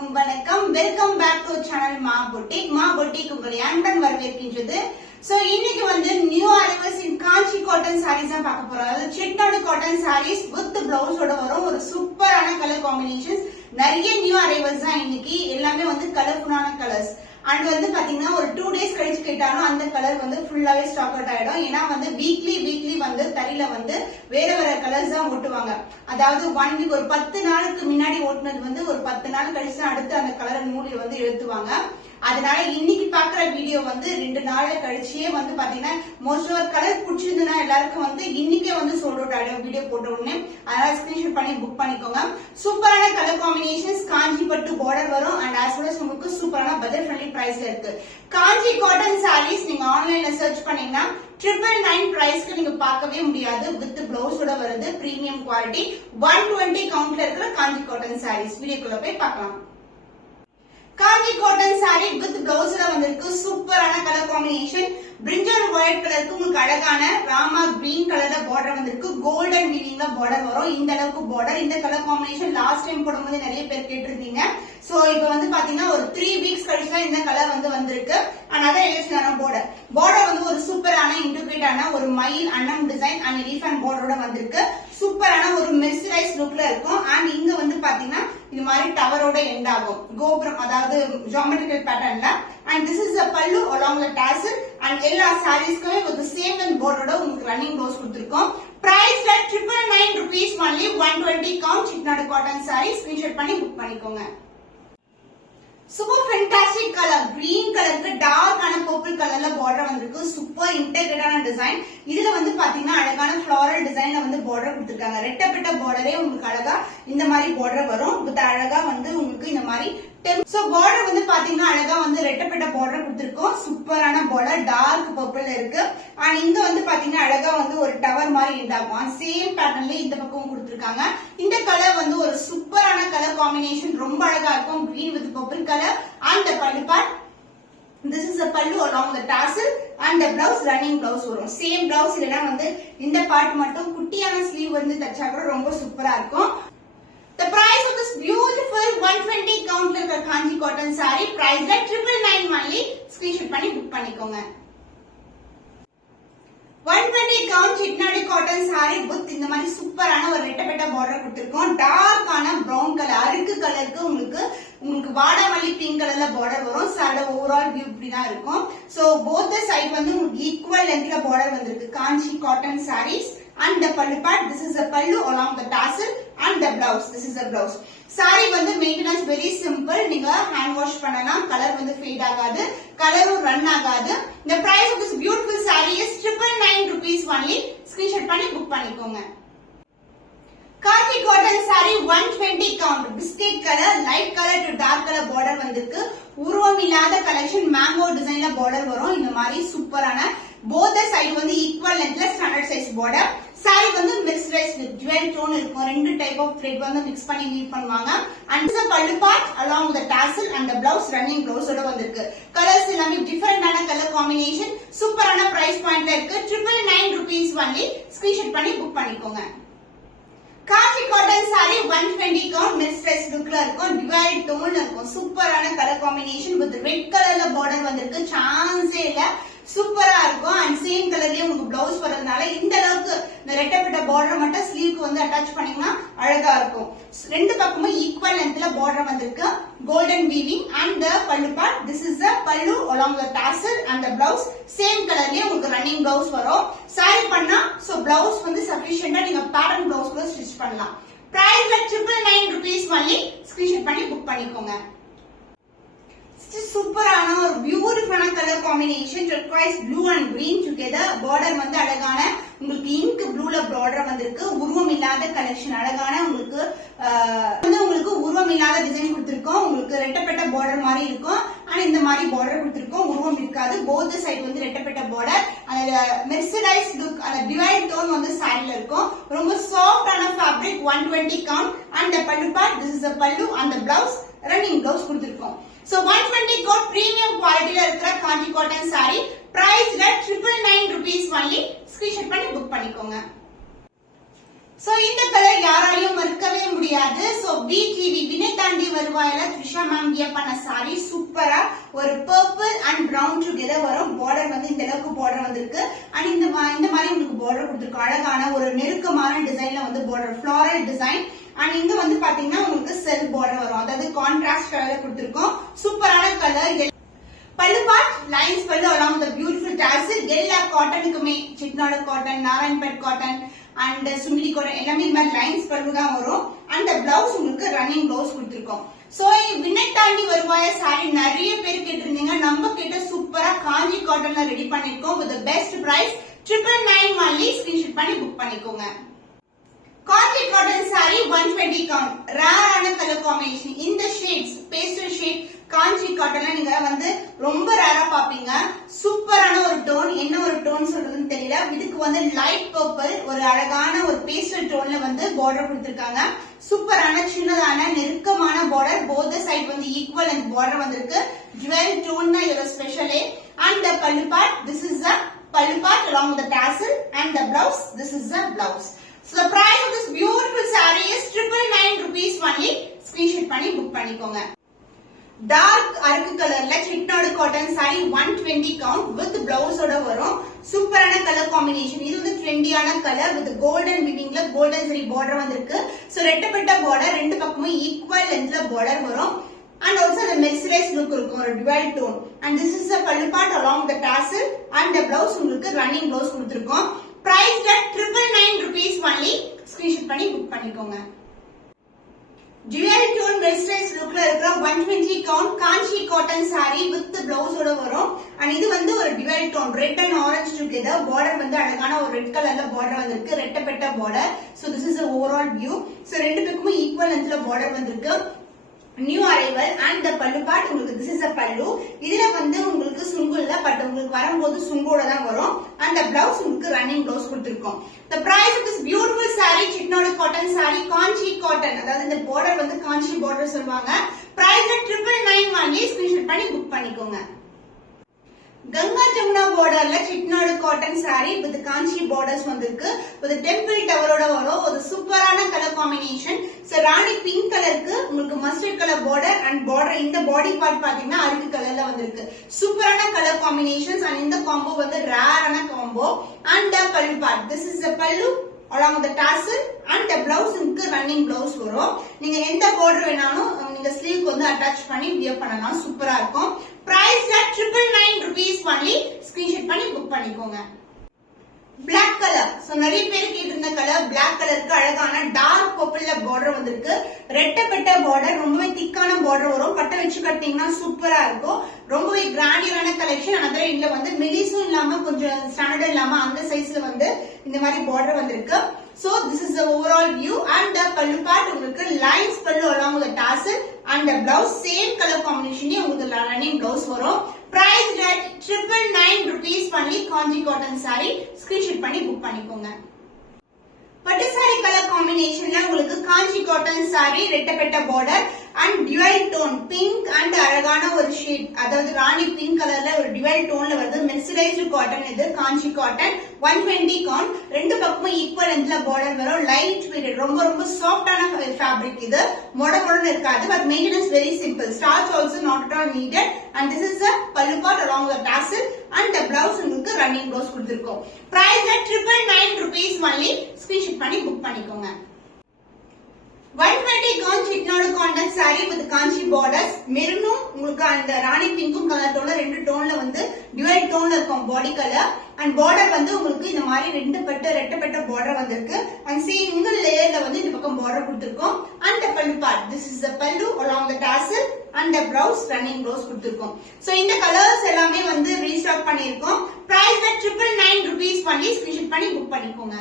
அனைவருக்கும் வணக்கம். Welcome back to channel மா பொட்டிக் உங்களை அன்புடன் வரவேற்கின்றது. சோ இன்னைக்கு வந்து நியூ அரைவல்ஸ் இன் காஞ்சி காட்டன் சாரீஸ் தான் பார்க்க போறோம். அதாவது செட்டிநாடு காட்டன் சாரீஸ் வித் பிளவுஸோட வரும். ஒரு சூப்பரான கலர் காம்பினேஷன்ஸ், நிறைய நியூ அரைவல்ஸ் தான் இன்னைக்கு. எல்லாமே வந்து கலர்ஃபுல்லான கலர்ஸ். அண்ட் வந்து பாத்தீங்கன்னா ஒரு 2 days கழிச்சு கேட்டாலும் அந்த கலர் வந்து ஃபுல்லாவே ஸ்டாக் அவுட் ஆயிடும். ஏன்னா வந்து வீக்லி வந்து தறியில வந்து வேற கலர்ஸ் தான் ஓட்டுவாங்க. அதாவது 1 வீக், ஒரு 10 நாளுக்கு முன்னாடி ஓட்டுனது வந்து ஒரு 10 நாள் கழிச்சு அடுத்து அந்த கலர் மூடியில வந்து எழுத்துவாங்க. அதனால இன்னைக்கு பாக்குற வீடியோ வந்து 2 நாள் கழிச்சே வந்து பாத்தீங்கன்னா மோஸ்ட் ஆஃப் கலர் பிடிச்சிருந்ததுன்னா எல்லாருக்கும் வந்து இன்னைக்கே வந்து சோல்ட் அவுட் ஆயிடும் வீடியோ போட்ட உடனே. அதனால ஸ்கிரீன்ஷாட் பண்ணி புக் பண்ணிக்கோங்க. சூப்பரான கலர் காம்பினேஷன்ஸ், காஞ்சி பட்டு பார்டர் வரும். அண்ட் ஆஸ் வெல் அஸ் உங்களுக்கு சூப்பரான பட்ஜெட் ஃப்ரெண்ட்லி பிரைஸ்ல இருக்கு. காஞ்சி காட்டன் சாரீஸ் நீங்க ஆன்லைன்ல சர்ச் பண்ணீங்கன்னா 999 பிரைஸ்க்கு நீங்க பார்க்கவே முடியாது. வித் பிளவுஸோட வருது. பிரீமியம் குவாலிட்டி 120 கவுண்ட்ல இருக்கிற காஞ்சி காட்டன் சாரீஸ் வீடியோக்குள்ள போய் பார்க்கலாம். காஞ்சி காட்டன் சாரி வித் பிளவுஸ்ல வந்திருக்கு. சூப்பரான கலர் காம்பினேஷன். பிரிஞ்சல் ஒயிட் கலருக்கு உங்களுக்கு அழகான ராமா கிரீன் கலர்ல பார்டர் வந்திருக்கு. கோல்டன் வீவிங்ல பார்டர் வரும். இந்த அளவுக்கு பார்டர். இந்த கலர் காம்பினேஷன் லாஸ்ட் டைம் போடும்போது நிறைய பேர் கேட்டிருந்தீங்க. சோ இப்போ வந்து பாத்தீங்கன்னா ஒரு 3 வீக்ஸ் கழிச்சு தான் இந்த கலர் வந்து வந்திருக்கு. அனதர் எலிஷனான பார்டர் வந்து ஒரு சூப்பரான இன்டர்பிரேட்டான ஒரு மயில் அன்னம் டிசைன் அண்ட் எலிஃபண்ட் பார்டரோட வந்திருக்கு. சூப்பரான ஒரு மெர்சரைஸ் லுக்ல இருக்கும். அண்ட் இங்க வந்து பாத்தீங்கன்னா இது மாதிரி டவரோட எண்ட் ஆகும். கோபுரம், அதாவது ஜியோமெட்ரிக்கல் பேட்டர்ன்ல. And this is a pallu along the tassel. அண்ட் எல்லா சாரீஸ்க்குமே ஒரு சேம் லென்த் பார்டரோட உங்களுக்கு ரன்னிங் ப்ளவுஸ் கொடுத்திருக்கோம். Price 999 rupees only. 120 count Chettinad cotton sari. Screenshot பண்ணி புக் பண்ணிக்கோங்க. சூப்பர் ஃபேண்டாஸ்டிக் கலர் கிரீன் கலருக்கு டார்க்கான பர்பிள் கலர்ல பார்டர் வந்திருக்கு. சூப்பர் இன்டெகிரேட்டான டிசைன். இதுல வந்து பாத்தீங்கன்னா அழகான ஃபிளாரல் டிசைன்ல வந்து பார்டர் கொடுத்திருக்காங்க. ரெட்டப்பட்ட பார்டரே உங்களுக்கு அழகா இந்த மாதிரி பார்டர் வரும். வித் அழகா வந்து உங்களுக்கு இந்த மாதிரி சோ பார்டர் வந்து பாத்தீங்கன்னா அழகா வந்து ரெட்டப்பட்ட பார்டர் கொடுத்திருக்கோம். சூப்பரான பார்டர் டார்க் பர்பிள்ல இருக்கு. அண்ட் இங்க வந்து பாத்தீங்கன்னா அழகா வந்து ஒரு டவர் மாதிரி இருந்தாகும். சேம் பேட்டர்ன்ல இந்த பக்கம் கொடுத்திருக்காங்க. இந்த கலர் வந்து ஒரு சூப்பரான கலர் காம்பினேஷன். ரொம்ப அழகா இருக்கும். Green with purple colour. And the pallu part, this is a pallu along the tassel and the blouse running blouse வரும். சேம் blouse இல்லனா வந்து இந்த பார்ட் மட்டும் குட்டியான ஸ்லீவ் வந்து தச்சா கூட ரொம்ப சூப்பரா இருக்கும். The price of this beautiful 120 count இருக்கிற Kanchi cotton saree price 999 only. Screenshot பண்ணி புக் பண்ணிக்கோங்க. 120 count Chettinad cotton saree with இந்த மாதிரி சூப்பரான ஒரு ரெட்டப்பட்ட பார்டர் கொடுத்திருக்கோம். டார்க்கான பிரவுன் கலர் அருக்கு கலருக்கு உங்களுக்கு வாடாமல்லி பிங்க் கலர்ல பார்டர் வரும். சாரோட ஓவரால் வியூ இப்படிதான் இருக்கும். சோ போத் சைட் வந்து உங்களுக்கு ஈக்குவல் லென்த்ல பார்டர் வந்திருக்கு. காஞ்சி cotton sarees and the pallu part, this is a pallu along the tassel and the blouse, this is a blouse. saree வந்து மெயின்டெனன்ஸ் வெரி சிம்பிள். நீங்க hand wash பண்ணலாம். Colour வந்து fat ஆகாது, கலரும் ரன் ஆகாது. the price of this beautiful saree is 999 rupees only. Screenshot பண்ணி book பண்ணிக்கோங்க. Kanchi cotton saree 120 count biscuit colour light colour to dark colour border வந்திருக்கு. உருவம் இல்லாத கலெக்ஷன் மேங்கோ டிசைன்ல பார்டர் வரும். இந்த மாதிரி சூப்பரான both the side வந்து ஈக்குவல் லென்த்ல ஸ்டாண்டர்ட் சைஸ் பார்டர். saree வந்து மிக்ஸ்ட் வித் ஜுவல் டோன் இருக்கும். ரெண்டு டைப் ஆஃப் த்ரெட் வந்து மிக்ஸ் பண்ணி வீவ் பண்ணுவாங்க. and this is a pallu part along the tassel and the blouse running blouse ஓட வந்திருக்கு. கலர்ஸ் எல்லாமே டிஃபரண்டான கலர் காம்பினேஷன். சூப்பரான பிரைஸ் பாயிண்ட்ல இருக்கு. 999 rupees only. ஸ்கிரீன்ஷாட் பண்ணி புக் பண்ணிக்கோங்க. Kanchi cotton saree 120 count mixed லுக்ல இருக்கும். டிவைட் டோன்ல இருக்கும். சூப்பரான கலர் காம்பினேஷன் வித் ரெட் கலர்ல பார்டர் வந்திருக்கு. சான்ஸே இல்ல, சூப்பரா இருக்கும். அண்ட் சேம் கலர்லயே உங்களுக்கு பிளவுஸ் வரதுனால இந்த அளவுக்கு இந்த ரெட்டப்பட்ட பார்டர் மட்டும் ஸ்லீவ்க்கு வந்து அட்டாச் பண்ணீங்கன்னா அழகா இருக்கும். ரெண்டு பக்கமும் ஈக்குவல் லென்த்ல பார்டர் வந்திருக்கு. Golden weaving and the pallu part, this is the pallu along the tassel and the blouse. Same கலர்லயே உங்களுக்கு ரன்னிங் பிளவுஸ் வரும். saree பண்ணா சோ பிளவுஸ் வந்து சஃபிஷியன்ட்டா நீங்க பேட்டர்ன் பிளவுஸ் கூட ஸ்டிச் பண்ணலாம். Price 999 rupees only. ஸ்கிரீன்ஷாட் பண்ணி புக் பண்ணிக்கோங்க. சூப்பரான ஒரு பியூட்டிஃபுல்லான colour combination. turquoise blue and green together. Border வந்து அழகான உங்களுக்கு இங்க் ப்ளூல பார்டர் வந்திருக்கு. உருவம் இல்லாத கலெக்ஷன். அழகான உங்களுக்கு உருவம் இல்லாத டிசைன் கொடுத்திருக்கோம். உங்களுக்கு ரெட்டப்பட்ட பார்டர் மாதிரி இருக்கும். ஆனா இந்த மாதிரி பார்டர் கொடுத்திருக்கோம். உருவம் இருக்காது. போத் சைடு வந்து ரெட்டப்பட்ட பார்டர். அந்த மெர்சரைஸ் லுக், அந்த டிவைட் டோன் வந்து சாரில இருக்கும். ரொம்ப சாஃப்டான fabric. 120 count and the pallu part, this is a pallu and the blouse running blouse கொடுத்திருக்கோம். So 120 count premium quality ல இருக்கிற Kanchi cotton saree price 999 rupees only. Screenshot பண்ணி புக் பண்ணிக்கோங்க. சோ இந்த கலர் யாராலையும் மறுக்கவே முடியாது. சோ BGV வினேத் தாண்டி வருவாயில த்ரிஷா மேம் கியா பண்ண சாரி சூப்பரா ஒரு பர்பிள் அண்ட் பிரவுன் டுகெதர் வரும். பார்டர் வந்து இந்த அளவுக்கு பார்டர் வந்திருக்கு. அண்ட் இந்த மாதிரி உங்களுக்கு பார்டர் கொடுத்திருக்கும். அழகான ஒரு நெருக்கமான டிசைன்ல வந்து பார்டர் ஃபிளாரல் டிசைன். அண்ட் இங்க வந்து பாத்தீங்கன்னா உங்களுக்கு செல்ஃப் பார்டர் வரும். அதாவது கான்ட்ராஸ்ட் கலர்ல கொடுத்திருக்கோம். சூப்பரான colour. Pallu part lines pallu along with the beautiful tassel. எல்லா காட்டனுக்குமே Chettinad cotton, Narayanpet cotton and சுமிடி காட்டன் எல்லாமே இந்த மாதிரி லைன்ஸ் பல்லு தான் வரும். அண்ட் பிளவுஸ் உங்களுக்கு ரன்னிங் பிளவுஸ் கொடுத்திருக்கோம். சோ விண்ணை தாண்டி வருவாய சாரி நிறைய பேர் கேட்டிருந்தீங்க. நம்ம கிட்ட சூப்பரா காஞ்சி காட்டன்ல ரெடி பண்ணிருக்கோம். With best price 999 only. Screenshot பண்ணி புக் பண்ணிக்கோங்க. Kanchi cotton sari 120 count. ரேரான கலர் காம்பினேஷன். இந்த ஷேட்ஸ் பேஸ்டல் ஷேட் காஞ்சி காட்டன்ல நீங்க வந்து ரொம்ப ரேரா பாப்பீங்க. சூப்பரான ஒரு டோன். என்ன ஒரு டோன் சொல்றதுன்னு தெரியல. இதுக்கு வந்து லைட் பர்பிள் ஒரு அழகான ஒரு பேஸ்டல் டோன்ல வந்து பார்டர் கொடுத்திருக்காங்க. சூப்பரான சின்னதான நெருக்கமான பார்டர். போத் சைடு வந்து ஈக்குவல் அண்ட் பார்டர் வந்திருக்கு. ஜுவல் டோன் தான் இதோட ஸ்பெஷலே. அண்ட் த பல்லு பார்ட், திஸ் இஸ் த பல்லு part along with the tassel, and the blouse, this is the blouse. So the price of this beautiful saree is 999 rupees only. Screenshot பண்ணி book பண்ணிக்கோங்க. Dark அரக்கு கலர்ல Chettinad cotton sari 120 count with பிளவுஸோட வரும். Super colour combination. இது வந்து ட்ரெண்டியான colour with golden வீவிங்ல கோல்டன் சரி பார்டர் வந்திருக்கு. சோ ரெட்டப்பட்ட பார்டர், ரெண்டு பக்கமும் ஈக்குவல் லென்த்ல பார்டர் வரும். And also the mercerized look இருக்கும். ஒரு dual tone. And this is the pallu part along the tassel, and the blouse உங்களுக்கு running blouse கொடுத்திருக்கோம். Price at 999 rupees only. Screenshot பண்ணி புக் பண்ணிக்கோங்க. Dual tone mercerized lookல இருக்கிற 120 count Kanchi cotton saree with blouse ஓட வரும். And இது வந்து ஒரு dual tone red and orange together. Border வந்து அழகான ஒரு red கலர்ல border வந்திருக்கு. ரெட்டப்பட்ட border. So this is the overall view. So ரெண்டு பக்கமும் equal lengthல border வந்திருக்கு. நியூ அரைவல் அண்ட் த பல்லு பார்ட் உங்களுக்கு திஸ் இஸ் a பல்லு. இதுல வந்து உங்களுக்கு சுங்கு இல்ல, பட் உங்களுக்கு வரும்போது சுங்கோட தான் வரும். அண்ட் த பிளவுஸ் உங்களுக்கு ரன்னிங் பிளவுஸ் கொடுத்திருக்கோம். The price of this beautiful saree Chettinad cotton saree Kanchi cotton, அதாவது இந்த பார்டர் வந்து காஞ்சி பார்டர் சொல்வாங்க. Price 999 only. ஸ்கிரீன்ஷாட் பண்ணி புக் பண்ணிக்கோங்க. கங்கா ஜமுனா பார்டர்ல Chettinad cotton saree with Kanchi borders வந்திருக்கு. with டெம்பிள் டவரோட வரும். ஒரு சூப்பரான colour combination. So Rani pink கலருக்கு உங்களுக்கு mustard colour border and border இந்த பாடி பார்ட் பாத்தீங்கன்னா அருக்கு கலர்ல வந்திருக்கு. சூப்பரான கலர் காம்பினேஷன்ஸ். அண்ட் இந்த காம்போ வந்து ரேரான காம்போ. அண்ட் த பல்லு பார்ட், திஸ் இஸ் த பல்லு along with the tassel, and the blouse க்கு ரன்னிங் blouse வரும். நீங்க எந்த border வேணாலும் நீங்க ஸ்லீவ் வந்து அட்டாச் பண்ணி வியர் பண்ணலாம். சூப்பரா இருக்கும். price at 999 rupees only. Screenshot பண்ணி புக் பண்ணிக்கோங்க. Black color. சோ நிறைய பேர் கேட்டிருந்த கலர் Black கலருக்கு அழகான டார்க் பர்பிள்ல பார்டர் வந்திருக்கு. ரெட்டப்பட்ட பார்டர், ரொம்பவே திக்கான பார்டர் வரும். பட்டை வச்சு கட்டிங்கன்னா சூப்பரா இருக்கும். ரொம்பவே கிராண்டியரான கலெக்ஷன். அதே இதுல வந்து மெலிசும் இல்லாம கொஞ்சம் ஸ்டாண்டர்ட் இல்லாம அந்த சைஸ்ல வந்து இந்த மாதிரி பார்டர் வந்திருக்கு. So this is the overall view. And the pallu part உங்களுக்கு lines pallu along with the tassel, and the blouse same color combination உங்களுக்கு running blouse வரும். Price at 999 rupees only. Kanchi cotton saree. Screenshot பண்ணி book பண்ணிக்கோங்க. பட்டு sari colour காம்பினேஷன்ல உங்களுக்கு Kanchi cotton saree ரெட்டப்பட்ட border and dual tone pink and அழகான ஒரு ஷேட், அதாவது ராணி பிங்க் கலர்ல ஒரு டியூவல் டோன்ல வருது. மெர்சரைஸ்டு காட்டன் இது காஞ்சி காட்டன் 120 கவுண்ட். ரெண்டு பக்கமும் ஈக்குவல் லென்த்ல பார்டர் வரும். லைட் வெயிட், ரொம்ப ரொம்ப சாஃப்டான ஃபேப்ரிக். இது மொடமொடன்னு இருக்காது. But maintenance very simple. Starch also not at all needed. And this is a pallu part along with the tassel, and the blouse உங்களுக்கு ரன்னிங் blouse கொடுத்திருக்கோம். price at 999 rupees only. Screenshot பண்ணி book பண்ணிக்கோங்க. 120 count Chettinad cotton saree with Kanchi borders. மெரூனும் உங்களுக்கு அந்த ராணி பிங்க்கும் colour டோன்ல ரெண்டு டோன்ல வந்து dual டோன்ல இருக்கும் பாடி கலர். அண்ட் பார்டர் வந்து உங்களுக்கு இந்த மாதிரி ரெட்டப்பட்ட பார்டர் வந்திருக்கு. அண்ட் சிங்கிள் லேயர்ல வந்து இந்த பக்கம் பார்டர் கொடுத்திருக்கோம். And the pallu part, this is the pallu along the tassel, and the blouse running blouse கொடுத்திருக்கோம். சோ இந்த கலர்ஸ் எல்லாமே வந்து ரீஸ்டாக் பண்ணிருக்கோம். price at 999 rupees only. Screenshot பண்ணி புக் பண்ணிக்கோங்க.